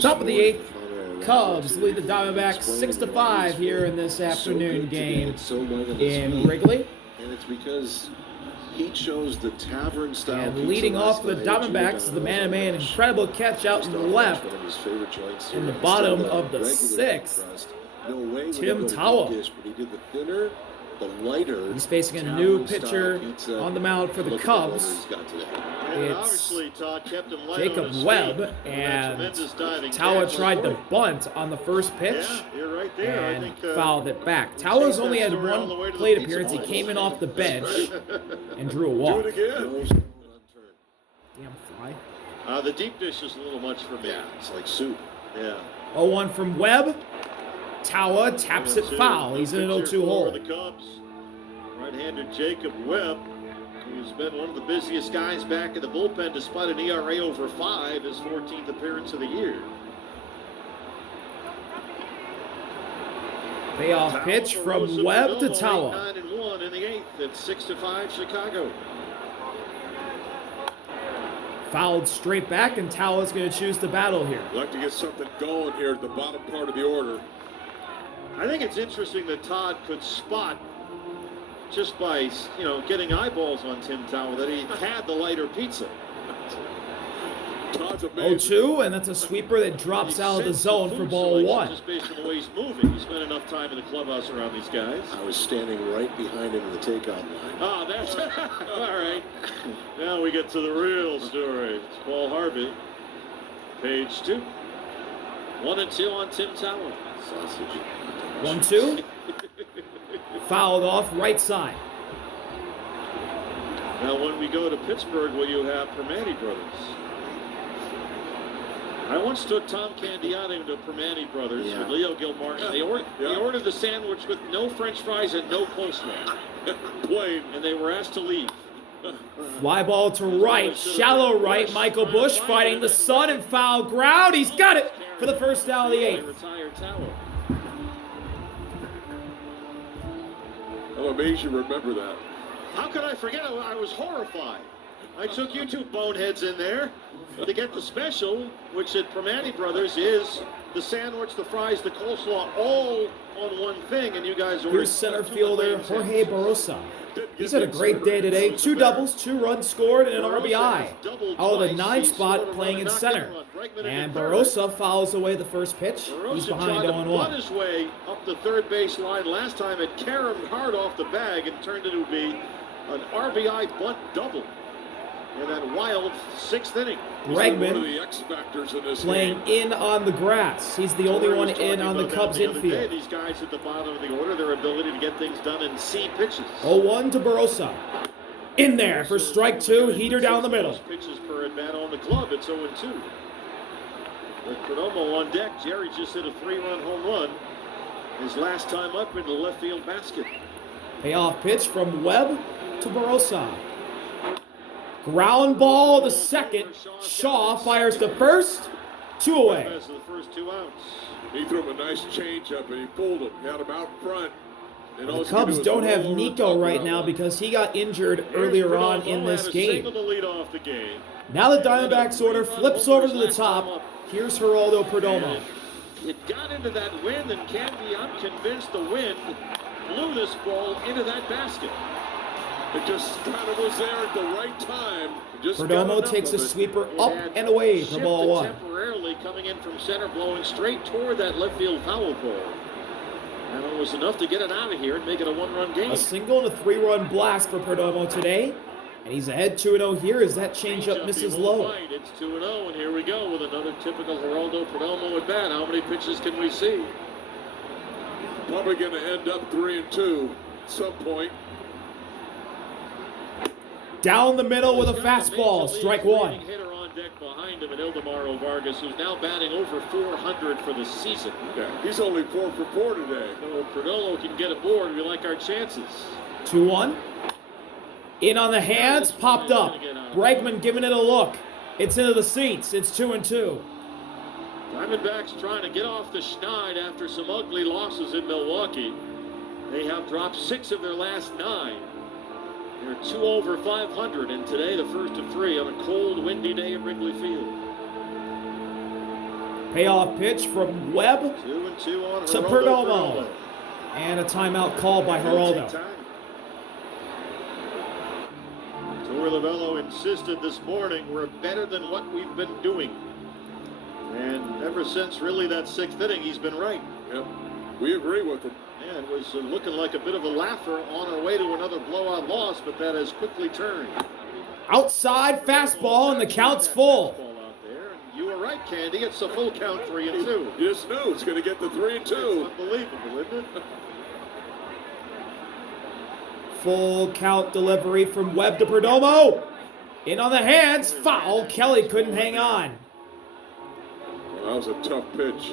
Top of the 8th, Cubs lead the Diamondbacks 6-5 here in this afternoon game in Wrigley. And it's because he chose the tavern style. And leading off for the Diamondbacks, the man-to-man incredible catch out in the left in the bottom of the 6th. Tim Towel. He's facing a new pitcher on the mound for the Cubs. It's Jacob Webb, and Tawa tried to bunt on the first pitch and fouled it back. Tawa's only had one plate appearance. He came in off the bench and drew a walk. Damn fly. The deep dish is a little much for me. Yeah, it's like soup. Yeah. 0-1 from Webb. Tawa taps it foul. He's in an 0-2 hole. The Cubs. Right-handed Jacob Webb, who's been one of the busiest guys back in the bullpen despite an ERA over 5, his 14th appearance of the year. Payoff pitch from Webb to Tawa. 9-1 in the 8th. It's 6-5 Chicago. Fouled straight back, and Tawa's going to choose the battle here. I'd like to get something going here at the bottom part of the order. I think it's interesting that Todd could spot just by, getting eyeballs on Tim Towel that he had the lighter pizza. Todd's amazing. 0-2, and that's a sweeper that drops out of the zone for ball 1. Just based on the way he's moving. He spent enough time in the clubhouse around these guys. I was standing right behind him in the takeout line. Ah, that's all right. Now we get to the real story. It's Paul Harvey. Page 2. 1-2 on Tim Towel. Sausage. 1-2. Fouled off right side. Now when we go to Pittsburgh, will you have Permane Brothers? I once took Tom Candiano to Permane Brothers with Leo Gilmartin. They ordered the sandwich with no French fries and no coleslaw. Plain. And they were asked to leave. Fly ball to right, shallow right. Michael Busch fighting the sun and foul ground. He's got it for the first out of the 8th. Retired Tower. I'm amazed you remember that. How could I forget? I was horrified. I took you two boneheads in there to get the special, which at Permane Brothers is the sandwich, the fries, the coleslaw, all on one thing, and you guys ordered. Here's center fielder Jorge Barrosa. He's had a great day today. 2 doubles, 2 runs scored, and an RBI. Out of the 9 spot playing in center. And Barrosa fouls away the first pitch. He's behind 0-1. His way up the third base line last time. It caromed hard off the bag and turned into be an RBI bunt double in that wild 6th inning. Bregman playing in on the grass. He's the only one in on the Cubs infield. These guys at the bottom of the order, their ability to get things done in C pitches. 0-1 to Barrosa. In there for strike 2, heater down the middle. Pitches per at bat on the club, it's 0-2. With Perdomo on deck, Jerry just hit a 3-run home run. His last time up into the left field basket. Payoff pitch from Webb to Barrosa. Ground ball to second. Shaw fires to first. 2 away. The first 2 outs. He threw him a nice changeup and he fooled him. Had him out front. The Cubs don't have Nico right now because he got injured earlier on in this game. Now the Diamondbacks order flips over to the top. Here's Geraldo Perdomo. It got into that wind, and Candy, I'm convinced the wind blew this ball into that basket. It just kind of was there at the right time. Perdomo takes a sweeper up and away for ball 1. Temporarily coming in from center, blowing straight toward that left field foul pole. And it was enough to get it out of here and make it a 1-run game. A single and a 3-run blast for Perdomo today. And he's ahead 2-0 here as that changeup misses low. It's 2-0, and here we go with another typical Geraldo Perdomo at bat. How many pitches can we see? Probably going to end up 3-2 at some point. Down the middle with a fastball, strike 1. Hitter on deck behind him, and Ildemaro Vargas, who's now batting over 400 for the season. Yeah, he's only 4 for 4 today. So if Perdomo can get aboard, we like our chances. 2-1. In on the hands, popped up. Bregman giving it a look. It's into the seats. It's 2-2. Diamondbacks trying to get off the schneid after some ugly losses in Milwaukee. They have dropped 6 of their last 9. They're 2 over 500, and today the first of 3 on a cold, windy day at Wrigley Field. Payoff pitch from Webb 2-2 on to Perdomo. And a timeout called by Geraldo. Torlavello insisted this morning we're better than what we've been doing. And ever since really that 6th inning, he's been right. Yep, we agree with him. Yeah, it was looking like a bit of a laugher on our way to another blowout loss, but that has quickly turned. Outside fastball, and the count's full. You were right, Candy. It's a full count, 3-2. You just knew it's going to get the 3-2. It's unbelievable, isn't it? Full count delivery from Webb to Perdomo. In on the hands, foul. Kelly couldn't hang on. Well, that was a tough pitch.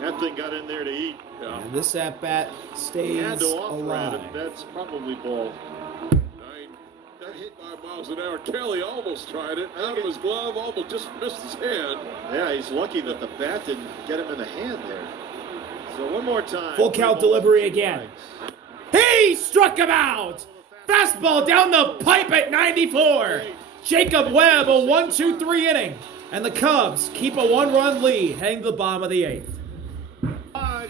That thing got in there to eat. Yeah. And this at-bat stays alive. That's probably ball. 95 miles an hour. Kelly almost tried it. Out of his glove, almost just missed his hand. Yeah, he's lucky that the bat didn't get him in the hand there. So one more time. Full count delivery again. He struck him out! Fastball down the pipe at 94. Jacob Webb, a 1-2-3 inning. And the Cubs keep a 1-run lead heading to the bottom of the 8th.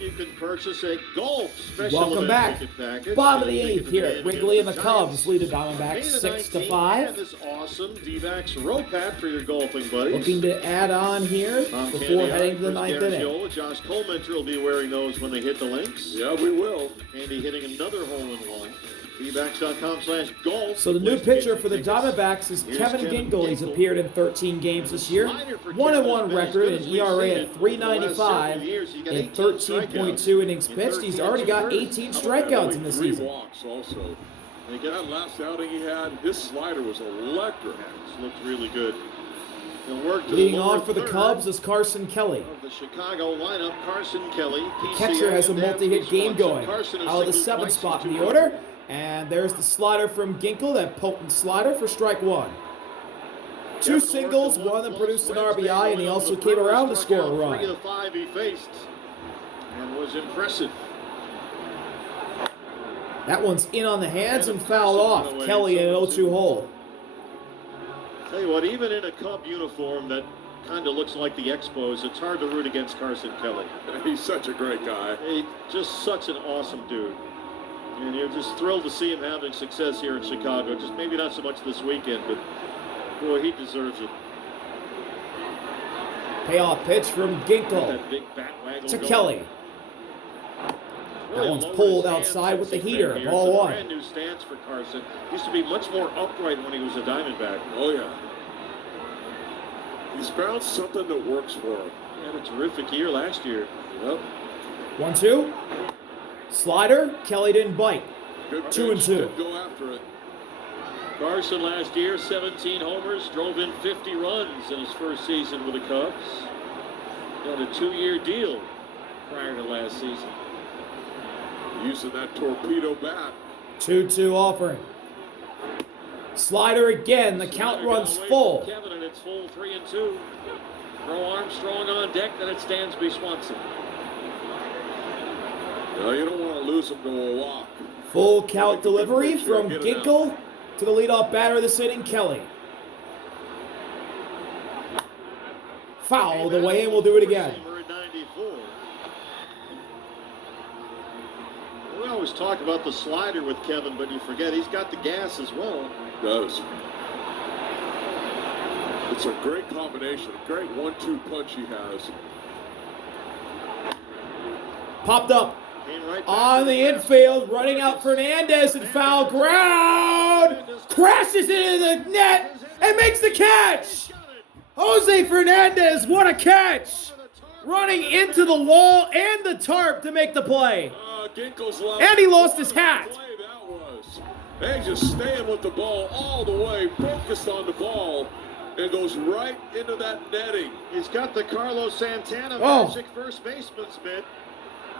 You can purchase a golf special Welcome back. package. Bottom of the 8th here at Wrigley, and the Cubs lead the Diamondbacks 6-5. This awesome D-backs row pad for your golfing buddies. Looking to add on here before heading to the 9th inning. Josh Colementer will be wearing those when they hit the links. Yeah, we will. Andy hitting another hole-in-one. D-backs.com/golf. So the new pitcher for the Diamondbacks is Kevin Ginkel. He's appeared in 13 games this year. 1-1 record, an ERA at 3.95 and 13.2 innings pitched. He's already got 18 strikeouts in the season. Walks also. That last outing he had, his slider was electric. This looked really good. Leading on for the Cubs is Carson Kelly. Of the Chicago lineup, Carson Kelly. The catcher has a multi-hit game going. Out of the 7th spot in the order. And there's the slider from Ginkel, that potent slider for strike 1. 2 singles, one of them produced an RBI, and he also came around to score a run. 3 of the 5 he faced and was impressive. That one's in on the hands and fouled off. Kelly in an 0-2 hole. Tell you what, even in a Cub uniform that kind of looks like the Expos, it's hard to root against Carson Kelly. He's such a great guy. He's just such an awesome dude. And you're just thrilled to see him having success here in Chicago. Just maybe not so much this weekend, but boy, he deserves it. Payoff pitch from Ginkel to Kelly. That one's pulled outside with the heater. Ball 1. Brand new stance for Carson. Used to be much more upright when he was a Diamondback. Oh yeah. He's found something that works for him. He had a terrific year last year. Yep. 1-2. Slider. Kelly didn't bite. 2-2. Go after it. Carson last year, 17 homers, drove in 50 runs in his first season with the Cubs. Got a 2-year deal prior to last season. Using that torpedo bat. 2-2 offering. Slider again. The count runs full. Kevin, and it's full 3-2. Throw Armstrong on deck, then it's Dansby Swanson. No, you don't want to lose him to a walk. Full count delivery from Ginkel to the leadoff batter of this inning, Kelly. Fouled away, and we'll do it again. We always talk about the slider with Kevin, but you forget he's got the gas as well. He does. It's a great combination. Great 1-2 punch he has. Popped up on the infield, running out Fernandez in foul ground. Crashes into the net and makes the catch. Jose Fernandez, what a catch. Running into the wall and the tarp to make the play. And he lost his hat. Hey, just staying with the ball all the way, focused on the ball, and goes right into that netting. He's got the Carlos Santana magic first baseman's mitt.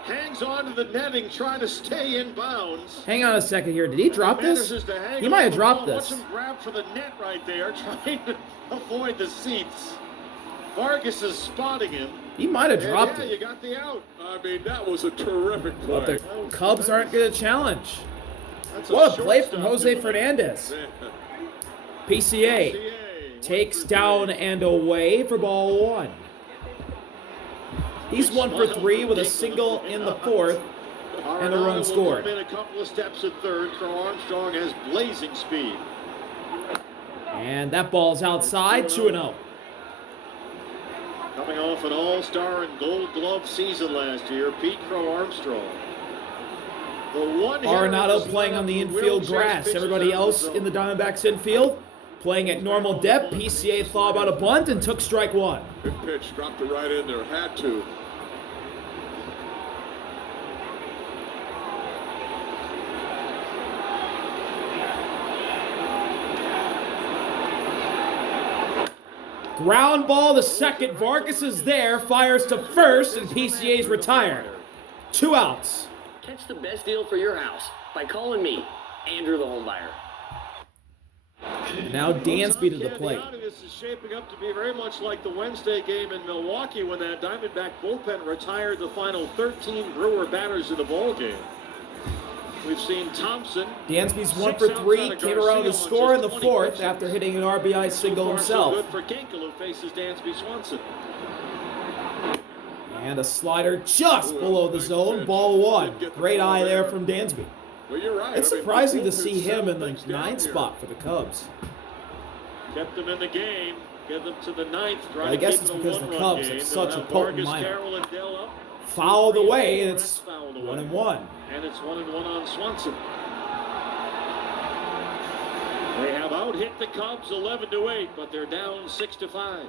Hangs on to the netting, trying to stay in bounds. Hang on a second here. Did he drop this? He might have dropped this. Watch him grab for the net right there, trying to avoid the seats. Vargas is spotting him. He might have dropped it. You got the out. I mean, that was a terrific play. But the Cubs aren't going to challenge. What a play from Jose Fernandez. PCA takes down and away for ball 1. He's 1 for 3 with a single in the fourth and a run scored. In a couple of steps at third. Crow Armstrong has blazing speed. And that ball's outside, 2-0. Coming off an all-star and gold glove season last year, Pete Crow Armstrong. Arenado playing on the infield grass. Everybody else in the Diamondbacks infield playing at normal depth. PCA thought about a bunt and took strike one. Good pitch, dropped it right in there, had to. Ground ball to second. Vargas is there, fires to first, and PCA's retired. 2 outs. Catch the best deal for your house by calling me, Andrew the home buyer. And now Dansby to the plate. This is shaping up to be very much like the Wednesday game in Milwaukee when that Diamondback bullpen retired the final 13 Brewer batters in the ball game. We've seen Thompson. Dansby's 1 for 3, came around to score in the fourth after hitting an RBI single himself. Good for Ginkel, who faces Dansby Swanson. And a slider just below the zone, ball 1. Great eye there from Dansby. Well, you're right. It's surprising to see him in the 9th spot for the Cubs. Kept them in the game, get them to the 9th. I guess it's because the Cubs have such a potent lineup. Fouled away, and it's 1-1. And it's 1-1 on Swanson. They have out-hit the Cubs 11-8, but they're down 6-5.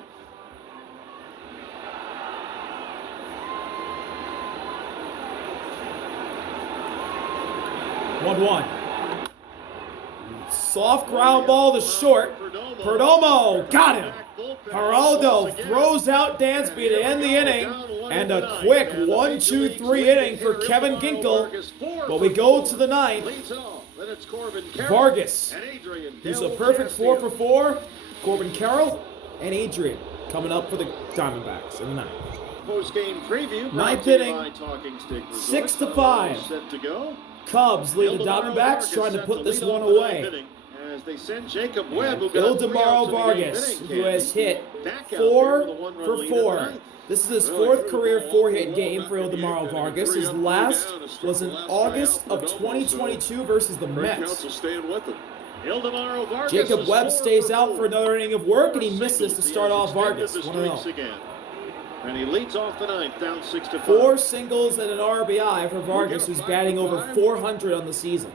Soft ground ball to short. Perdomo got him. Geraldo throws out Dansby to end the inning. And a quick 1-2-3 inning for Kevin Ginkel. But we go to the 9th. Vargas, who's a perfect 4 for 4. Corbin Carroll and Adrian coming up for the Diamondbacks in the 9th. Post-game preview. 9th inning, 6-5. Set to go. Cubs lead the Diamondbacks, trying to put this one away. As they send Jacob Webb, Ildemaro Vargas, who has hit 4 for 4. This is his 4th career 4-hit game for Ildemaro Vargas. His last was in August of 2022 versus the Mets. Jacob Webb stays out for another inning of work, and he misses to start off Vargas. 1-0. And he leads off the 9th, down 6-5. 4 singles and an RBI for Vargas, who's batting over 400 on the season.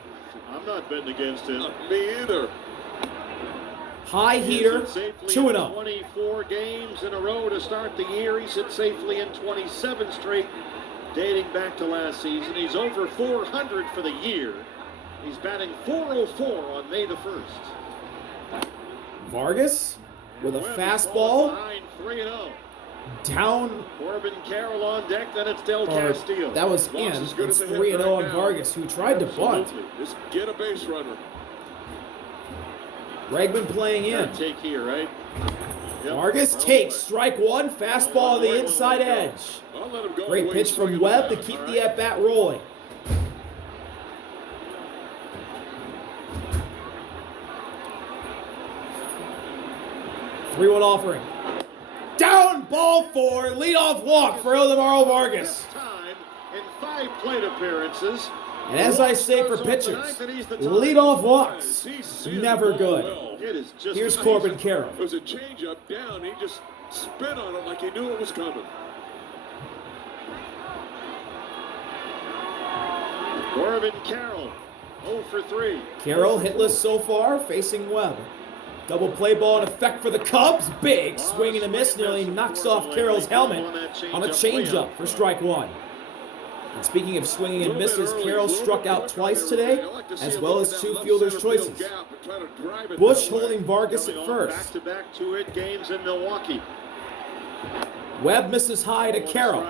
I'm not betting against him. Me either. High heater, 2-0. 24 games in a row to start the year. He's hit safely in 27 straight, dating back to last season. He's over 400 for the year. He's batting .404 on May the 1st. Vargas with a fastball. 3-0. Down. Corbin Carroll on deck, then it's Del Castillo. That was in. It's 3-0 on Vargas, who tried to bunt. Just get a base runner. Bregman playing in. Take here, right? Yep. Vargas takes strike 1, fastball on the inside edge. Great pitch from Webb to keep the at-bat rolling. Three-one offering. Down, ball 4, leadoff walk for Ildemaro Vargas. Time in 5 plate appearances. And as I say for pitchers, leadoff walks, never good. Here's Corbin Carroll. It was a changeup down. He just spit on it like he knew it was coming. Corbin Carroll, 0 for 3. Carroll hitless so far, facing Webb. Double play ball in effect for the Cubs. Big swing and a miss, nearly knocks off Carroll's helmet on a changeup for strike 1. And speaking of swinging and misses, Carroll struck out twice today, as well as 2 fielder's choices. Bush holding Vargas at first. Back-to-back 2-hit games in Milwaukee. Webb misses high to Carroll.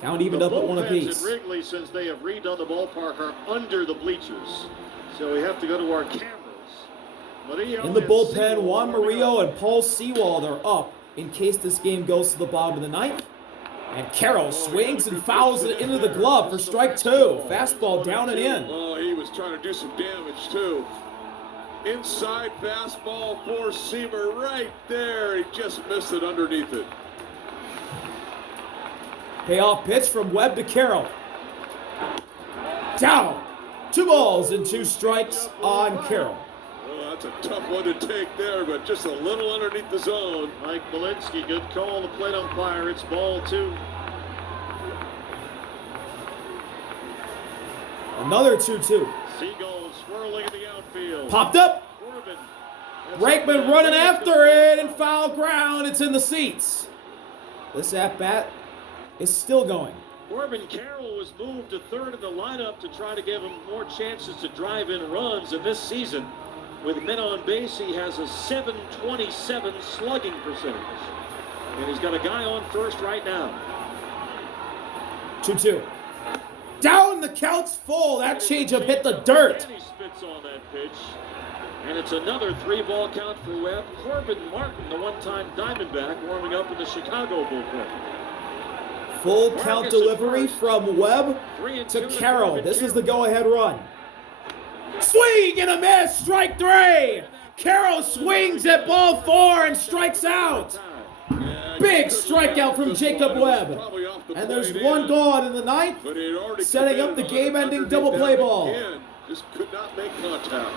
Count evened up at 1 apiece. Wrigley, since they have redone the ballpark, are under the bleachers, so we have to go to our cameras. In the bullpen, Juan Murillo and Paul Sewald are up in case this game goes to the bottom of the 9th. And Carroll swings and fouls it into the glove for strike 2. Fastball down and in. Oh, he was trying to do some damage too. Inside fastball, 4-seamer right there. He just missed it underneath it. Payoff pitch from Webb to Carroll. Down. 2 balls and 2 strikes on Carroll. Well, that's a tough one to take there, but just a little underneath the zone. Mike Malinsky, good call. The plate umpire. It's ball 2. Another 2-2. Seagull swirling in the outfield. Popped up. Corbin. Rankman running after it and foul ground. It's in the seats. This at-bat is still going. Corbin Carroll was moved to third in the lineup to try to give him more chances to drive in runs. And this season, with men on base, he has a .727 slugging percentage. And he's got a guy on first right now. 2-2. Down, the count's full. That changeup hit the dirt. And he spits on that pitch. And it's another 3-ball count for Webb. Corbin Martin, the one-time Diamondback, warming up in the Chicago bullpen. Full count delivery from Webb to Carroll. This is the go-ahead run. Swing and a miss. Strike 3. Carroll swings at ball 4 and strikes out. Big strikeout from Jacob Webb. And there's 1 gone in the 9th, setting up the game-ending double play ball. Just could not make contact.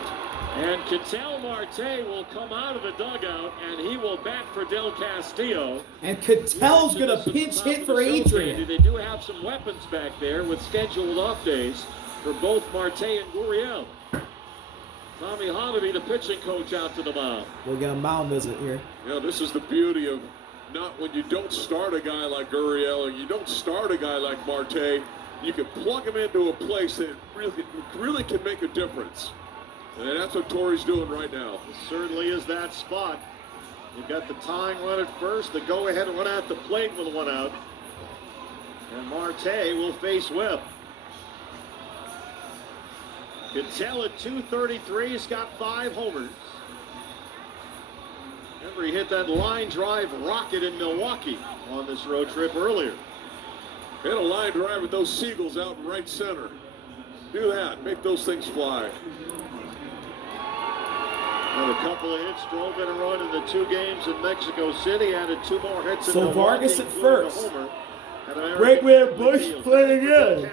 And Ketel Marte will come out of the dugout, and he will bat for Del Castillo. And Ketel's going to pinch hit for Adrian. They do have some weapons back there with scheduled off days for both Marte and Gurriel. Tommy Holladay, the pitching coach, out to the mound. We'll get a mound visit here. Yeah, this is the beauty of not when you don't start a guy like Gurriel and you don't start a guy like Marte, you can plug him into a place that really can make a difference. And that's what Torrey's doing right now. It certainly is that spot. You've got the tying run at first, the go-ahead run at the plate with 1 out. And Marte will face Webb. Ketel at .233, he's got 5 homers. Remember, he hit that line drive rocket in Milwaukee on this road trip earlier. Hit a line drive with those Seagulls out in right center. Do that, make those things fly. And a couple of hits, drove in a run in the 2 games in Mexico City, added 2 more hits in So Milwaukee, Vargas at first. Great Bush playing in.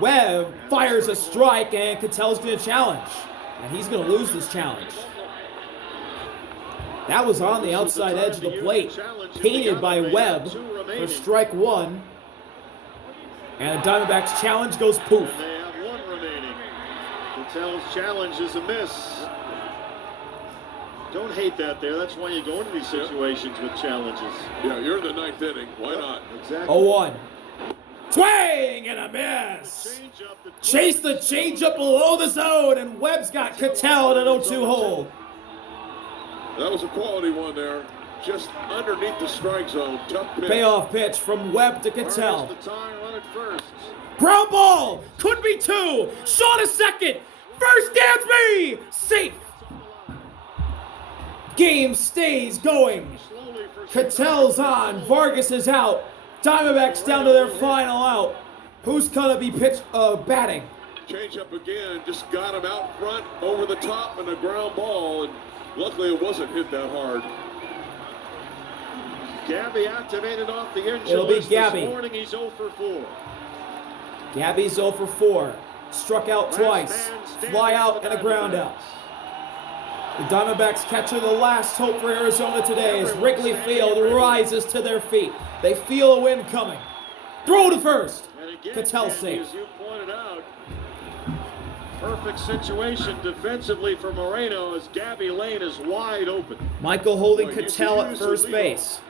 Webb fires a strike, and Ketel's going to challenge. And he's going to lose this challenge. That was on the outside edge of the plate, painted by Webb for strike 1. And the Diamondbacks challenge goes poof. And they have 1 remaining. Ketel's challenge is a miss. Don't hate that there. That's why you go into these situations with challenges. Yeah, you're in the 9th inning. Why not? Exactly. 0-1. Swing and a miss. Chase the changeup below the zone, and Webb's got Ketel at an 0-2 hole. That was a quality one there. Just underneath the strike zone. Tough pitch. Payoff pitch from Webb to Ketel. The tying run at first. Ground ball. Could be 2. Shot a second. First Dansby. Safe. Game stays going. Ketel's on. Vargas is out. Diamondbacks down to their final out. Who's gonna be batting? Change up again. Just got him out front, over the top, and a ground ball. And luckily, it wasn't hit that hard. Gabby activated off the injury It'll be list Gabby. This morning. He's 0 for 4. Gabby's 0 for 4. Struck out twice. Fly out and a ground out. The Diamondbacks catcher, the last hope for Arizona today, as Wrigley Field rises to their feet. They feel a wind coming. Throw to first. Ketel safe. As you pointed out, perfect situation defensively for Moreno as Gabby Lane is wide open. Michael holding Ketel at first base.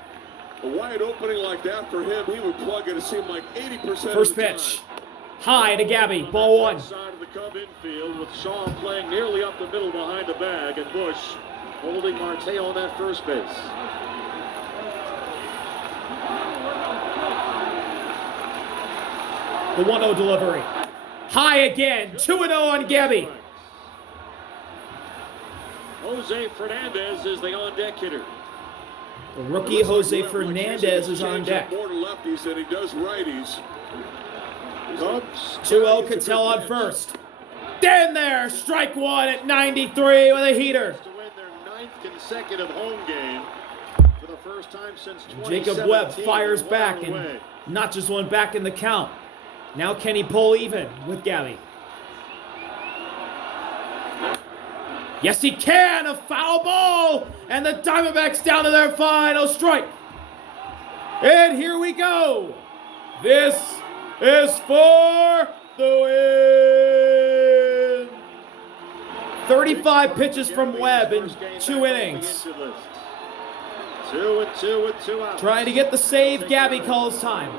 A wide opening like that for him, he would plug it. It seemed like 80% First of the pitch. time. High to Gabby. Ball 1. Side of the Cub infield with Shaw playing nearly up the middle behind the bag, and Bush holding Marte on that first base. The 1-0 delivery. High again. 2-0 on Gabby. Jose Fernandez is the on-deck hitter. The rookie Jose Fernandez is on deck. More to lefties than he does righties. 2-0 Ketel on first. Then there, strike 1 at 93 with a heater. To win their 9th consecutive home game for the first time since 2017. Jacob Webb fires back, and Notches one back in the count. Now can he pull even with Gabby? Yes, he can. A foul ball. And the Diamondbacks down to their final strike. And here we go. This is for the win. 35 pitches from Webb in 2 innings. 2-2 with 2 outs. Trying to get the save. Gabby calls time.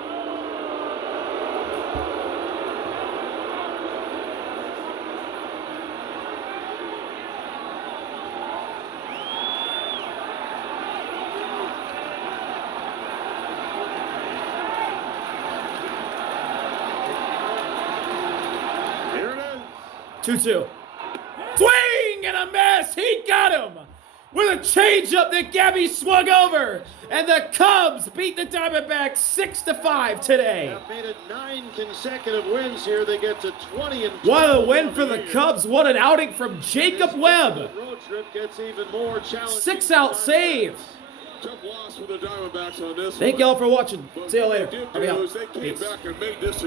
Here it is. 2-2. Swing and a miss. He got him with a changeup that Gabby swung over. And the Cubs beat the Diamondbacks 6-5 today. Have made it 9 consecutive wins here. They get to 20 and 12. What a win for the Cubs. What an outing from Jacob Webb. The road trip gets even more challenging. 6-out save. Tough loss for the Diamondbacks on this Thank one. y'all for watching. But See you what later. they did I'll be do out. is they came Peace. back and made this